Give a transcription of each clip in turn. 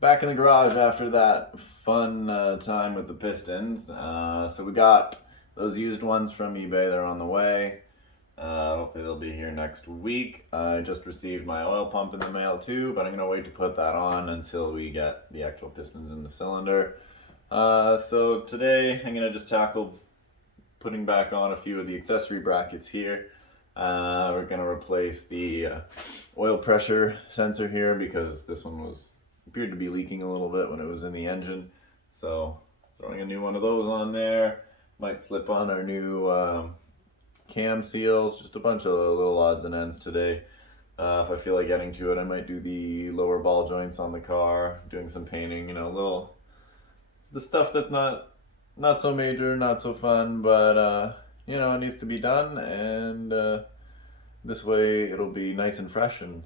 Back in the garage after that fun time with the pistons. So we got those used ones from eBay. They're on the way. Hopefully they'll be here next week. I just received my oil pump in the mail too, but I'm gonna wait to put that on until we get the actual pistons in the cylinder. So today I'm gonna just tackle putting back on a few of the accessory brackets here. We're gonna replace the oil pressure sensor here because this one appeared to be leaking a little bit when it was in the engine. So throwing a new one of those on there. Might slip on our new cam seals, just a bunch of little odds and ends today. If I feel like getting to it, I might do the lower ball joints on the car, doing some painting, the stuff that's not so major, not so fun, but it needs to be done, and this way it'll be nice and fresh and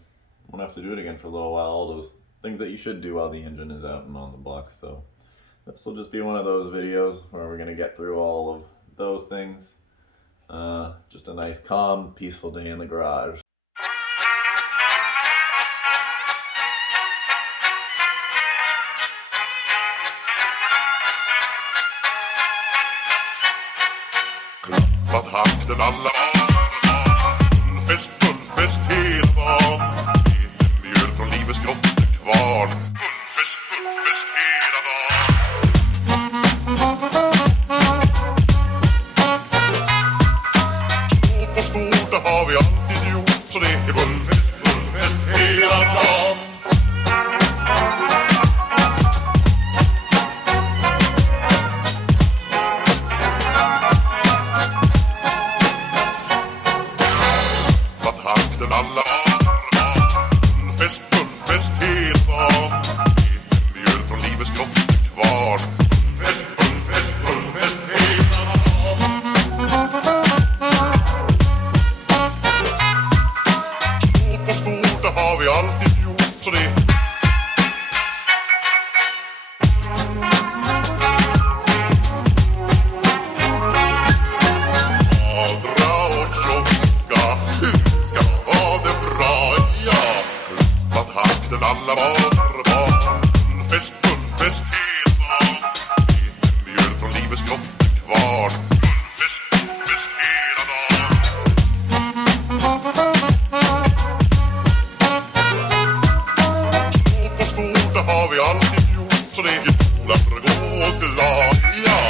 won't have to do it again for a little while. All those things that you should do while the engine is out and on the block. So this will just be one of those videos where we're gonna get through all of those things. Just a nice, calm, peaceful day in the garage. Takten alla fullfest hela dagen. Mjöl från livets grottekvarn. Fullfest hela dagen. Små på stort, det har vi alltid gjort. Så det är fullfest hela dagen. Alla fullfest hela dagen. Mjöl från livets grottekvarn. Fullfest hela dagen. Små på stort, det har vi alltid gjort. Så det Adra och tjocka ska ha det bra, ja. Takten alla barn. Fullfest hela dagen. Mjöl från livets grottekvarn. Fullfest hela dagen. Små på stort, det har vi alltid gjort. Så det är goda för att gå glad, ja.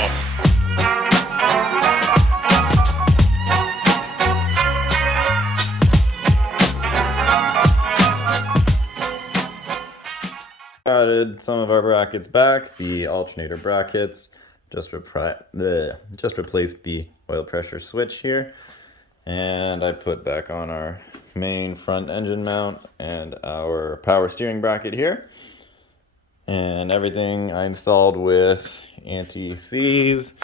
Added some of our brackets back, the alternator brackets, just replaced the oil pressure switch here, and I put back on our main front engine mount and our power steering bracket here, and everything I installed with anti-seize,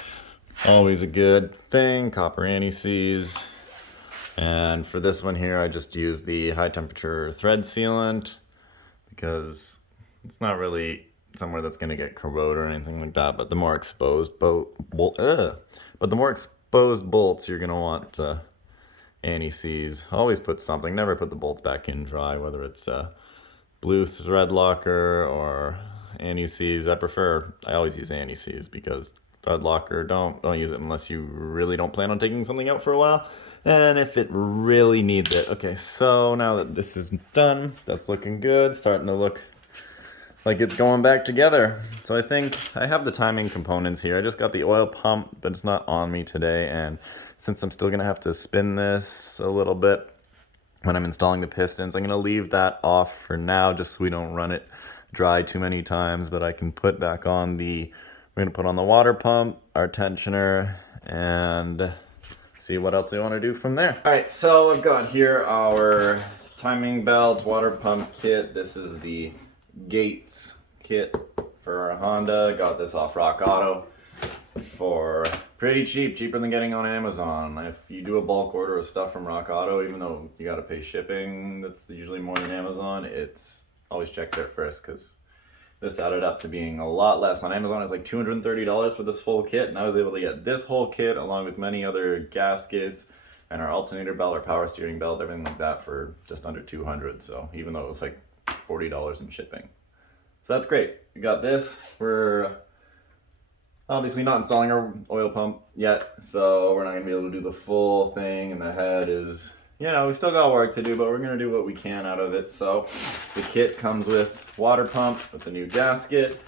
always a good thing, copper anti-seize. And for this one here I just used the high temperature thread sealant because it's not really somewhere that's going to get corroded or anything like that, but the more exposed bolts you're going to want anti-seize. Always put something, never put the bolts back in dry, whether it's blue thread locker or anti-seize. I always use anti-seize because thread locker, don't use it unless you really don't plan on taking something out for a while, and if it really needs it. Okay, so now that this is done, that's looking good, starting to look like it's going back together. So I think I have the timing components here. I just got the oil pump, but it's not on me today, and since I'm still gonna have to spin this a little bit when I'm installing the pistons, I'm gonna leave that off for now just so we don't run it dry too many times. But I can put back on we're gonna put on the water pump, our tensioner, and see what else we want to do from there. All right, so I've got here our timing belt water pump kit. This is the Gates kit for our Honda. Got this off Rock Auto for pretty cheap, cheaper than getting on Amazon. If you do a bulk order of stuff from Rock Auto, even though you got to pay shipping, that's usually more than Amazon, it's always check there first, because this added up to being a lot less. On Amazon, it's like $230 for this full kit, and I was able to get this whole kit along with many other gaskets and our alternator belt, our power steering belt, everything like that for just under $200. So even though it was like $40 in shipping. that's great. We got this. We're obviously not installing our oil pump yet, so we're not gonna be able to do the full thing, and the head is, you know, we still got work to do, but we're gonna do what we can out of it. So the kit comes with water pump with the new gasket,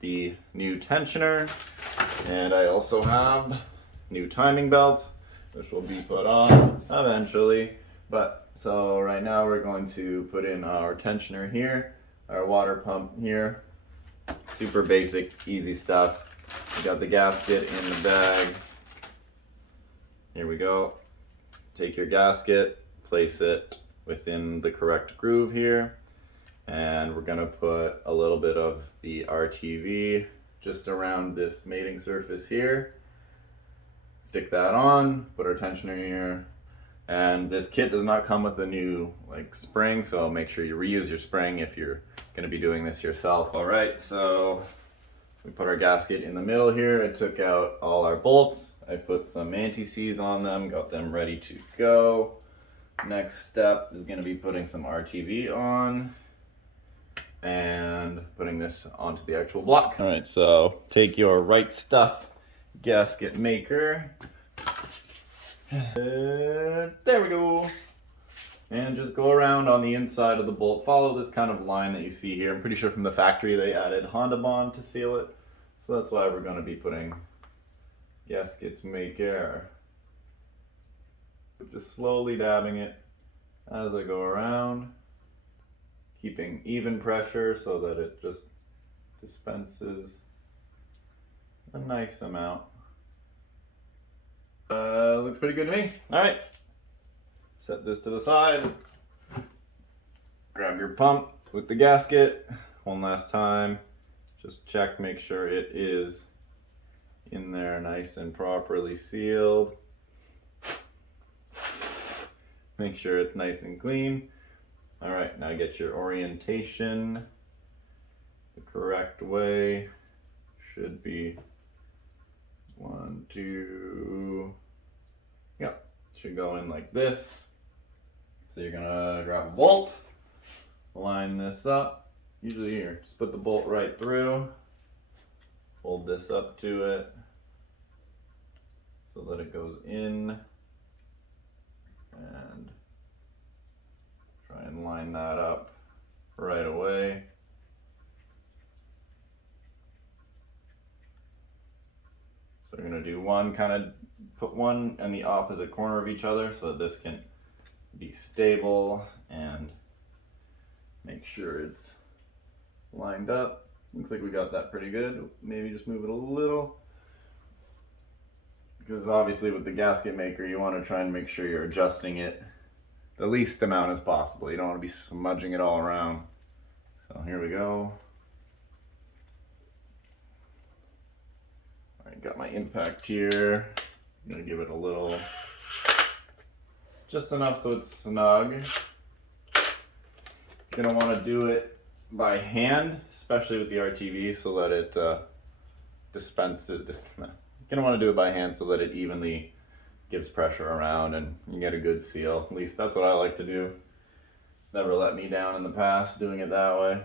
the new tensioner, and I also have new timing belts, which will be put on eventually. But so right now we're going to put in our tensioner here, our water pump here. Super basic, easy stuff. We got the gasket in the bag. Here we go. Take your gasket, place it within the correct groove here, and we're gonna put a little bit of the RTV just around this mating surface here. Stick that on, put our tensioner here, and this kit does not come with a new spring, so make sure you reuse your spring if you're gonna be doing this yourself. All right, so we put our gasket in the middle here. I took out all our bolts. I put some anti-seize on them, got them ready to go. Next step is gonna be putting some RTV on and putting this onto the actual block. All right, so take your Right Stuff gasket maker. There we go. And just go around on the inside of the bolt. Follow this kind of line that you see here. I'm pretty sure from the factory they added Honda Bond to seal it. So that's why we're going to be putting gasket maker. Just slowly dabbing it as I go around. Keeping even pressure so that it just dispenses a nice amount. Looks pretty good to me. All right. Set this to the side. Grab your pump with the gasket. One last time. Just check, make sure it is in there nice and properly sealed. Make sure it's nice and clean. All right, now get your orientation the correct way. Should be 1, 2. Yep, should go in like this. So you're gonna grab a bolt, line this up. Usually here, just put the bolt right through, hold this up to it so that it goes in, and try and line that up right away. So we're gonna do one, kind of put one in the opposite corner of each other so that this can be stable and make sure it's lined up. Looks like we got that pretty good. Maybe just move it a little, because obviously with the gasket maker you want to try and make sure you're adjusting it the least amount as possible. You don't want to be smudging it all around. So here we go. All right, got my impact here. I'm gonna give it a little, just enough so it's snug. You're gonna want to do it by hand, especially with the RTV, so that it dispenses. You're gonna want to do it by hand so that it evenly gives pressure around and you get a good seal. At least that's what I like to do. It's never let me down in the past doing it that way.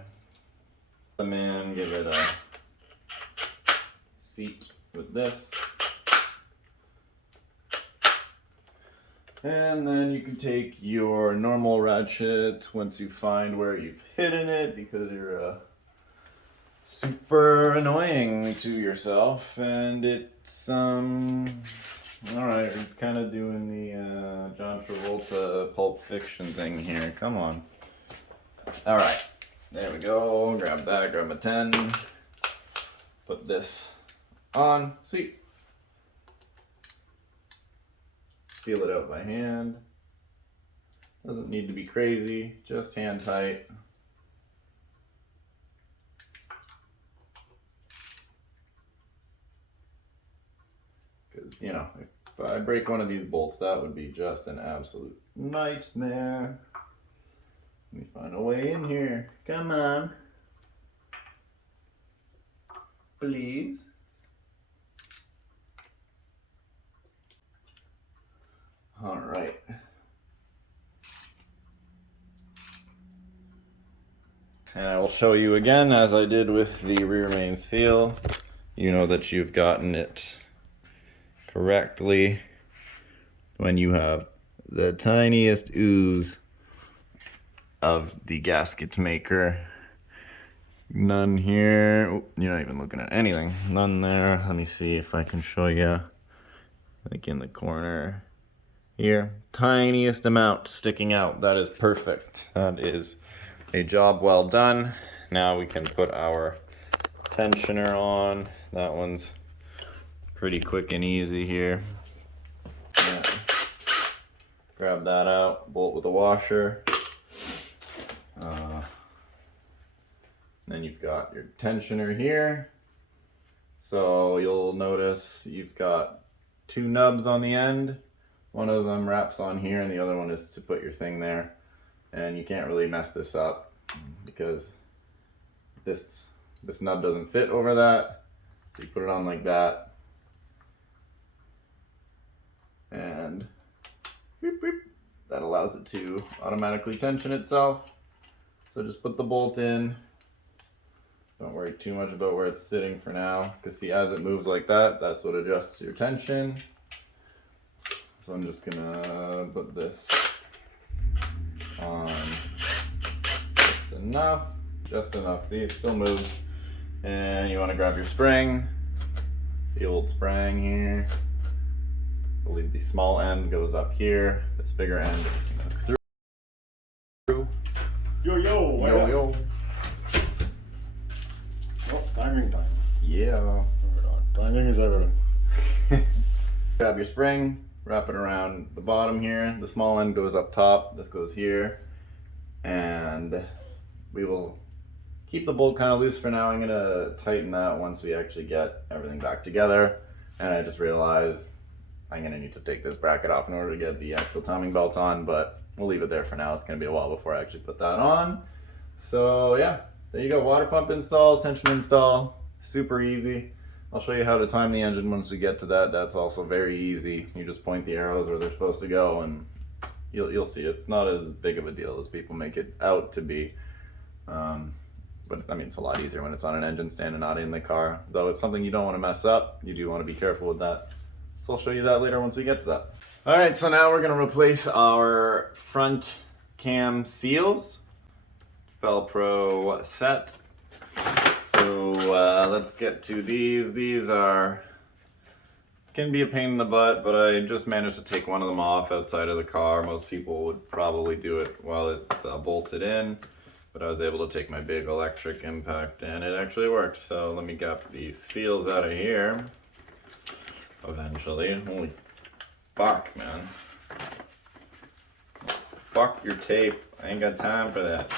Come in, give it a seat with this. And then you can take your normal ratchet once you find where you've hidden it, because you're super annoying to yourself, and it's all right, you're kind of doing the John Travolta Pulp Fiction thing here. Come on. All right, there we go. Grab that, grab a 10, put this on. Sweet. Feel it out by hand. Doesn't need to be crazy, just hand tight. Because, you know, if I break one of these bolts, that would be just an absolute nightmare. Let me find a way in here. Come on. Please. All right. And I will show you again, as I did with the rear main seal. You know that you've gotten it correctly when you have the tiniest ooze of the gasket maker. None here. Oh, you're not even looking at anything. None there. Let me see if I can show you. Like in the corner here. Tiniest amount sticking out. That is perfect. That is a job well done. Now we can put our tensioner on. That one's pretty quick and easy here. Yeah. Grab that out, bolt with a washer. Then you've got your tensioner here. So you'll notice you've got two nubs on the end. One of them wraps on here and the other one is to put your thing there. And you can't really mess this up because this nub doesn't fit over that. So you put it on like that. And boop, boop. That allows it to automatically tension itself. So just put the bolt in. Don't worry too much about where it's sitting for now, because see, as it moves like that, that's what adjusts your tension. So I'm just gonna put this on just enough. See, it still moves. And you want to grab your spring, the old spring here. I believe the small end goes up here. This bigger end is through. Yo, yo, Yo, yo. Oh, timing time. Yeah. Timing is everything. Grab your spring, wrap it around the bottom here. The small end goes up top. This goes here. And we will keep the bolt kind of loose for now. I'm gonna tighten that once we actually get everything back together. And I just realized I'm gonna need to take this bracket off in order to get the actual timing belt on, but we'll leave it there for now. It's gonna be a while before I actually put that on. So yeah, there you go. Water pump install, tension install, super easy. I'll show you how to time the engine once we get to that. That's also very easy. You just point the arrows where they're supposed to go and you'll see. It's not as big of a deal as people make it out to be. But I mean, it's a lot easier when it's on an engine stand and not in the car. Though it's something you don't want to mess up. You do want to be careful with that. So I'll show you that later once we get to that. All right, so now we're gonna replace our front cam seals. Velcro set. So let's get to these. These can be a pain in the butt, but I just managed to take one of them off outside of the car. Most people would probably do it while it's bolted in, but I was able to take my big electric impact and it actually worked. So let me get these seals out of here eventually. Holy fuck, man. Fuck your tape. I ain't got time for that.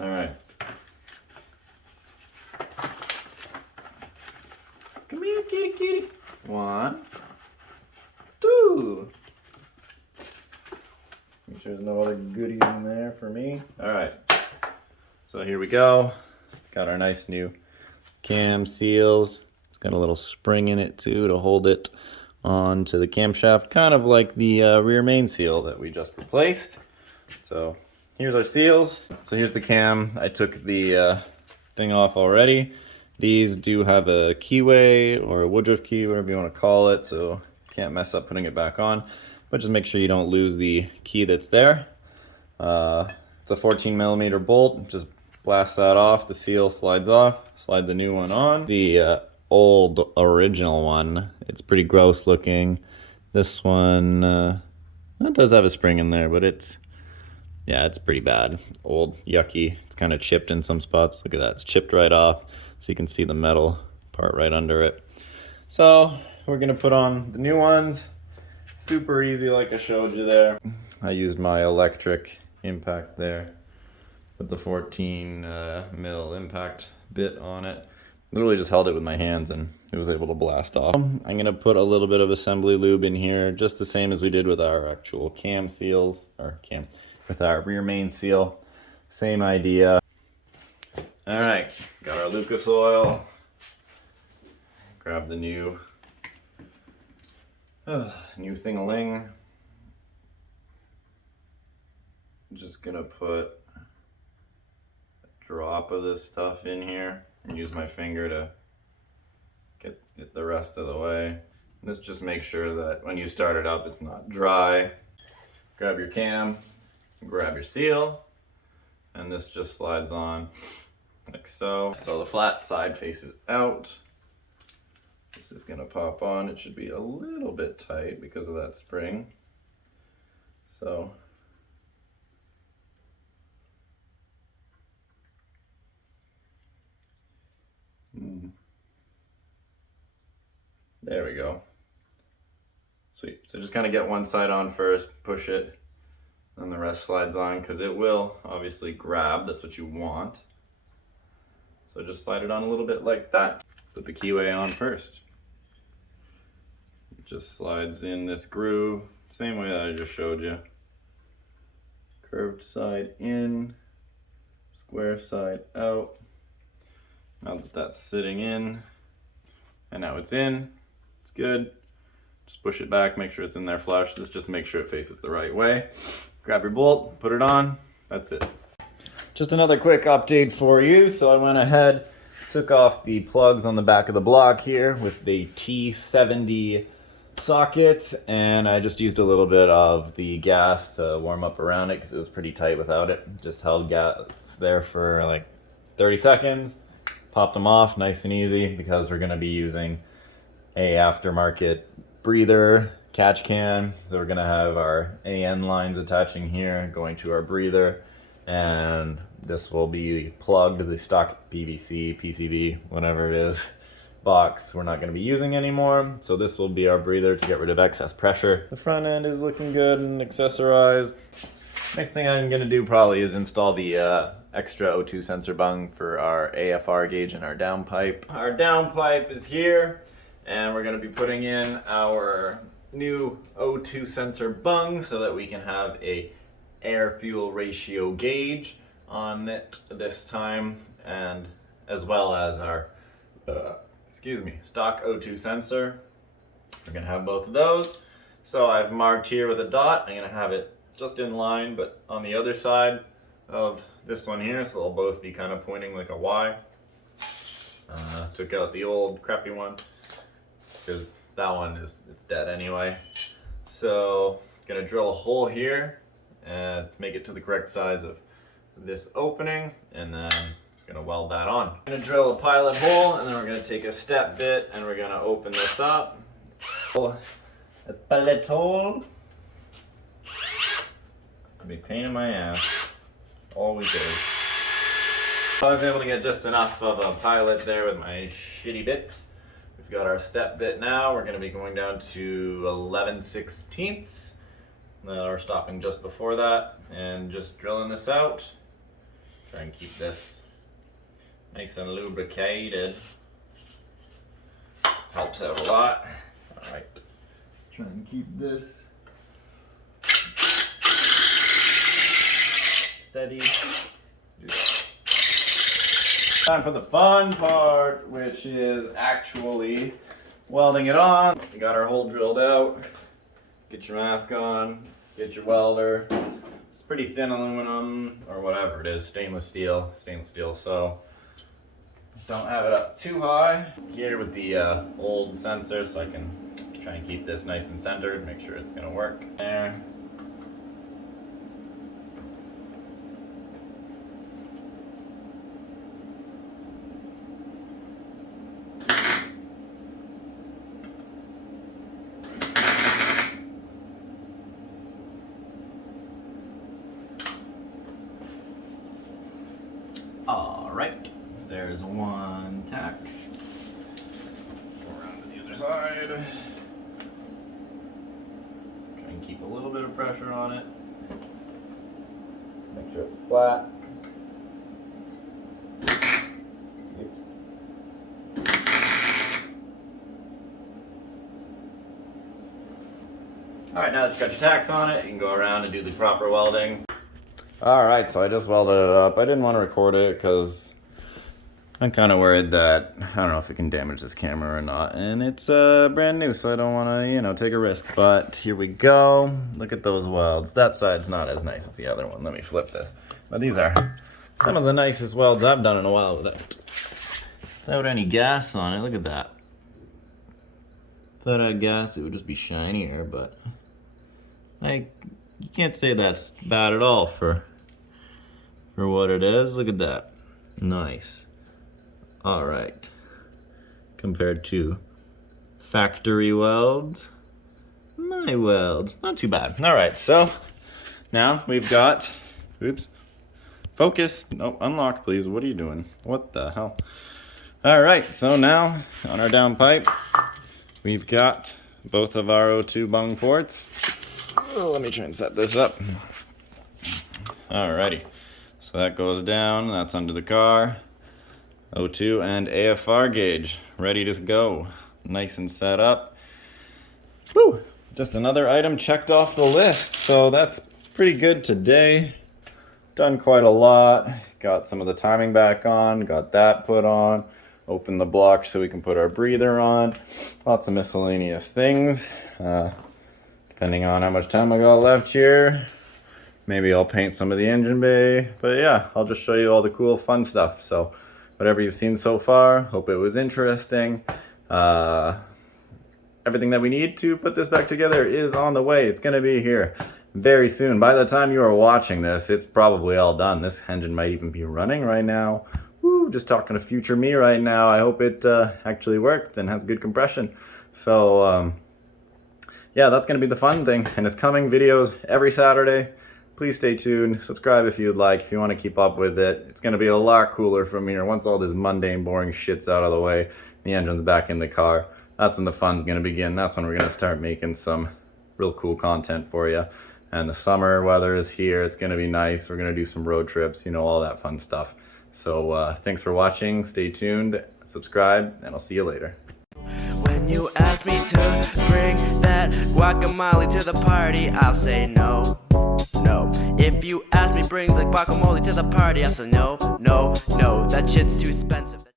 All right. Come here, kitty, kitty. 1, 2. Make sure there's no other goodies in there for me. All right. So here we go. Got our nice new cam seals. It's got a little spring in it too to hold it onto the camshaft, kind of like the rear main seal that we just replaced. So here's our seals. So here's the cam. I took the thing off already. These do have a keyway or a Woodruff key, whatever you want to call it, so you can't mess up putting it back on. But just make sure you don't lose the key that's there. It's a 14mm bolt. Just blast that off. The seal slides off. Slide the new one on. The old original one, it's pretty gross looking. This one, it does have a spring in there, but it's pretty bad. Old, yucky. It's kind of chipped in some spots. Look at that. It's chipped right off. So you can see the metal part right under it. So we're gonna put on the new ones. Super easy, like I showed you there. I used my electric impact there with the 14 mil impact bit on it. Literally just held it with my hands and it was able to blast off. I'm gonna put a little bit of assembly lube in here, just the same as we did with our actual cam seals, with our rear main seal. Same idea. All right, got our Lucas oil. Grab the new thing-a-ling. Just gonna put drop of this stuff in here and use my finger to get the rest of the way. This just makes sure that when you start it up, it's not dry. Grab your cam, grab your seal, and this just slides on like so. So the flat side faces out. This is gonna pop on. It should be a little bit tight because of that spring. So there we go. Sweet. So just kind of get one side on first, push it, and the rest slides on because it will obviously grab. That's what you want. So just slide it on a little bit like that. Put the keyway on first. It just slides in this groove, same way that I just showed you. Curved side in, square side out. Now that that's sitting in, and now it's in, it's good. Just push it back, make sure it's in there flush. This just makes sure it faces the right way. Grab your bolt, put it on, that's it. Just another quick update for you. So I went ahead, took off the plugs on the back of the block here with the T70 socket, and I just used a little bit of the gas to warm up around it because it was pretty tight without it. Just held gas there for like 30 seconds, popped them off nice and easy because we're going to be using a aftermarket breather catch can. So we're going to have our AN lines attaching here going to our breather, and this will be plugged, the stock PVC, PCV, whatever it is, box we're not going to be using anymore. So this will be our breather to get rid of excess pressure. The front end is looking good and accessorized. Next thing I'm going to do probably is install the extra O2 sensor bung for our AFR gauge and our downpipe. Our downpipe is here, and we're going to be putting in our new O2 sensor bung so that we can have a air-fuel ratio gauge on it this time, and as well as our stock O2 sensor. We're gonna have both of those. So I've marked here with a dot. I'm gonna have it just in line, but on the other side of this one here, so they'll both be kind of pointing like a Y. Took out the old crappy one because that one it's dead anyway. So gonna drill a hole here and make it to the correct size of this opening, and then gonna weld that on. I'm gonna drill a pilot hole, and then we're gonna take a step bit and we're gonna open this up. A pilot hole. It's gonna be a pain in my ass. Always is. I was able to get just enough of a pilot there with my shitty bits. We've got our step bit now. We're gonna be going down to 11/16. We're stopping just before that and just drilling this out. Try and keep this nice and lubricated. Helps out a lot. All right. Try and keep this steady. Time for the fun part, which is actually welding it on. We got our hole drilled out. Get your mask on, get your welder. It's pretty thin aluminum, or whatever it is, stainless steel, so don't have it up too high. Here with the old sensor, so I can try and keep this nice and centered, make sure it's gonna work. There. All right, there's one tack. Go around to the other side. Try and keep a little bit of pressure on it. Make sure it's flat. All right, now that you've got your tacks on it, you can go around and do the proper welding. Alright, so I just welded it up. I didn't want to record it because I'm kind of worried that I don't know if it can damage this camera or not. And it's brand new, so I don't want to, take a risk. But here we go. Look at those welds. That side's not as nice as the other one. Let me flip this. But these are Some of the nicest welds I've done in a while without any gas on it. Look at that. If that had gas, it would just be shinier, but you can't say that's bad at all for what it is. Look at that. Nice. All right. Compared to factory welds, my welds, not too bad. All right, so now we've got, oops, focus. No, unlock, please. What are you doing? What the hell? All right, so now on our downpipe, we've got both of our O2 bung ports. Oh, let me try and set this up. Alrighty, so that goes down, that's under the car. O2 and AFR gauge, ready to go. Nice and set up. Whew, just another item checked off the list, so that's pretty good today. Done quite a lot. Got some of the timing back on, got that put on. Open the block so we can put our breather on. Lots of miscellaneous things. Depending on how much time I got left here, maybe I'll paint some of the engine bay. But yeah, I'll just show you all the cool fun stuff. So whatever you've seen so far, hope it was interesting. Everything that we need to put this back together is on the way. It's gonna be here very soon. By the time you are watching this, it's probably all done. This engine might even be running right now. Woo, just talking to future me right now. I hope it actually worked and has good compression. So yeah, that's gonna be the fun thing, and it's coming videos every Saturday. Please stay tuned, subscribe if you'd like, if you want to keep up with it. It's gonna be a lot cooler from here once all this mundane, boring shit's out of the way, the engine's back in the car. That's when the fun's gonna begin. That's when we're gonna start making some real cool content for you. And the summer weather is here, it's gonna be nice. We're gonna do some road trips, you know, all that fun stuff. So thanks for watching, stay tuned, subscribe, and I'll see you later. When you ask me to bring that guacamole to the party, I'll say no, no. If you ask me bring the guacamole to the party, I'll say no, no, no. That shit's too expensive.